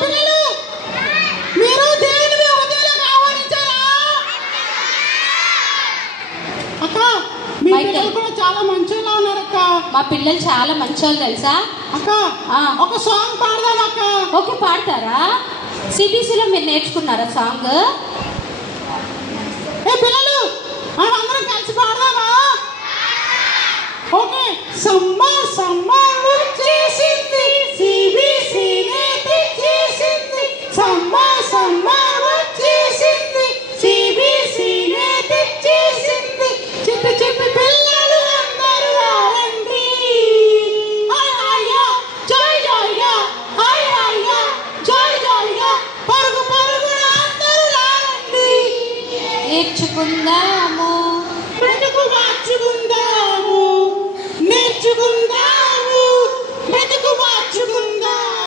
పిల్లలు మీరు దేవుని హృదయంలోకి ఆహ్వానించారా? అక్క మీ పిల్లలు కూడా చాలా మంచోళ్ళ ఉన్నారు అక్క. మా పిల్లలు చాలా మంచోళ్ళు తెలుసా అక్క. ఒక సాంగ్ పాడదాం అక్క. ఓకే పాడతారా? సిబిసిలో మీరు నేర్చుకున్నారా సాంగ్? పిల్లలు అందరం కలిసి పాడదామా? ఓకే. సమ్మర్ సమ్మర్ చేసి